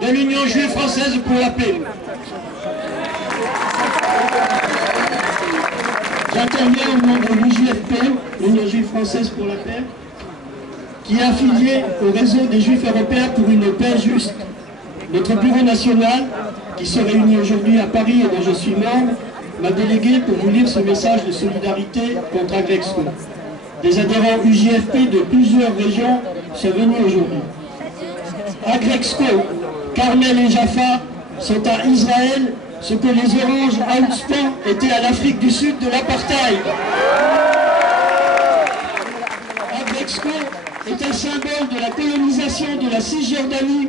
de l'Union juive française pour la paix. J'interviens au nom de l'UJFP, l'Union juive française pour la paix, qui est affiliée au réseau des Juifs européens pour une paix juste. Notre bureau national, qui se réunit aujourd'hui à Paris et dont je suis membre, m'a délégué pour vous lire ce message de solidarité contre Agrexco. Des adhérents UJFP de plusieurs régions sont venus aujourd'hui. Agrexco, Carmel et Jaffa sont à Israël ce que les Oranges à Outspan étaient à l'Afrique du Sud de l'apartheid. Agrexco est un symbole de la colonisation de la Cisjordanie,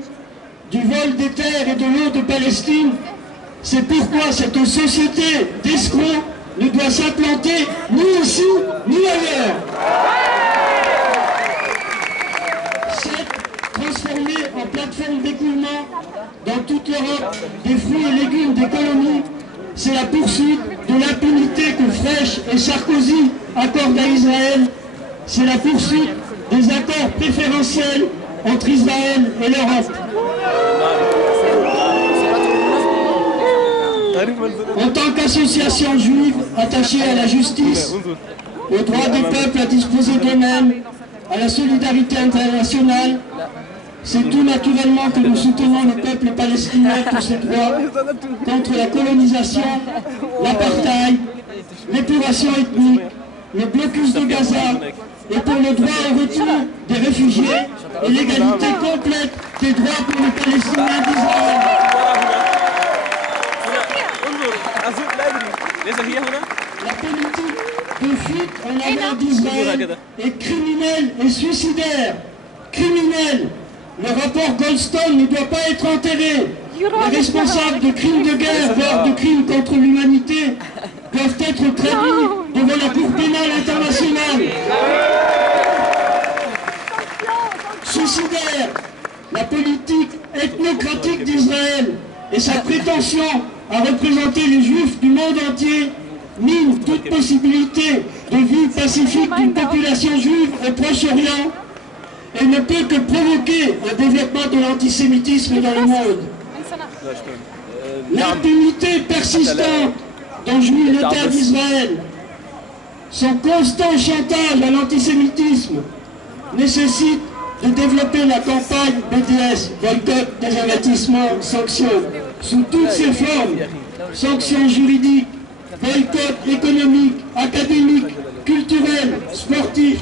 du vol des terres et de l'eau de Palestine. C'est pourquoi cette société d'escrocs ne doit s'implanter ni ici ni ailleurs. C'est transformer en plateforme d'écoulement dans toute l'Europe des fruits et légumes des colonies. C'est la poursuite de l'impunité que Frech et Sarkozy accordent à Israël. C'est la poursuite des accords préférentiels entre Israël et l'Europe. En tant qu'association juive attachée à la justice, au droit des peuples à disposer d'eux-mêmes, à la solidarité internationale, c'est tout naturellement que nous soutenons le peuple palestinien pour ses droits contre la colonisation, l'apartheid, l'épuration ethnique, le blocus de Gaza et pour le droit au retour des réfugiés et l'égalité complète des droits pour les Palestiniens d'Israël. La politique de fuite en avant d'Israël est criminelle et suicidaire. Criminelle. Le rapport Goldstone ne doit pas être enterré. Les responsables de crimes de guerre, voire de crimes contre l'humanité, doivent être traduits devant la Cour pénale internationale. Suicidaire. La politique ethnocratique d'Israël et sa prétention à représenter les Juifs du monde entier mine toute possibilité de vie pacifique d'une population juive au Proche-Orient et ne peut que provoquer le développement de l'antisémitisme dans le monde. L'impunité persistante dont jouit l'État d'Israël, son constant chantage à l'antisémitisme nécessite de développer la campagne BDS, boycott, désinvestissement, sanctions, sous toutes ses formes, sanctions juridiques, boycott économique, académique, culturel, sportif.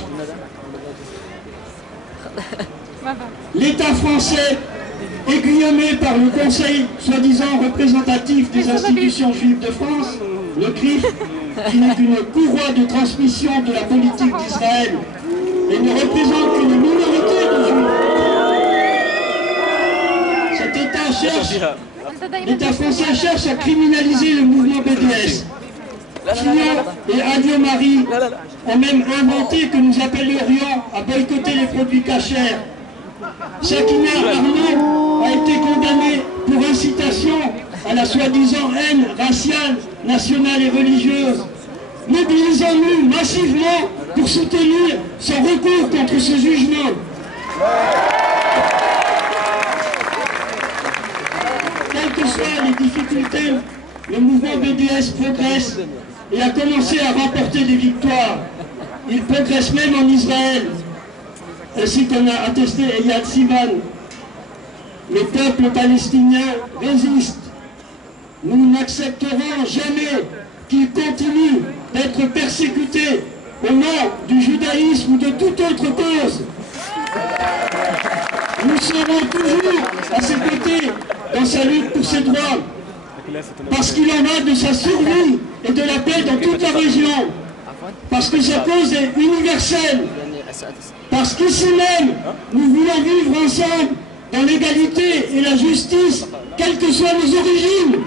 L'État français, aiguillonné par le Conseil soi-disant représentatif des institutions juives de France, le CRIF, qui n'est qu'une courroie de transmission de la politique d'Israël et ne représente qu'une minorité de juifs. Cet État l'État français cherche à criminaliser le mouvement BDS. Fillon et Adio-Marie ont même inventé que nous appellerions à boycotter les produits cachers. Sakina Arnaud a été condamnée pour incitation à la soi-disant haine raciale, nationale et religieuse. Mobilisons-nous massivement pour soutenir son recours contre ce jugement. Quelles que soient les difficultés, le mouvement BDS progresse et a commencé à remporter des victoires. Il progresse même en Israël, ainsi qu'on a attesté Eyad Sivan. Le peuple palestinien résiste. Nous n'accepterons jamais qu'il continue d'être persécuté au nom du judaïsme ou de toute autre cause. Nous serons toujours à ses côtés dans sa lutte pour ses droits, parce qu'il en va de sa survie et de la paix dans toute la région, parce que sa cause est universelle, parce qu'ici même, nous voulons vivre ensemble dans l'égalité et la justice, quelles que soient nos origines.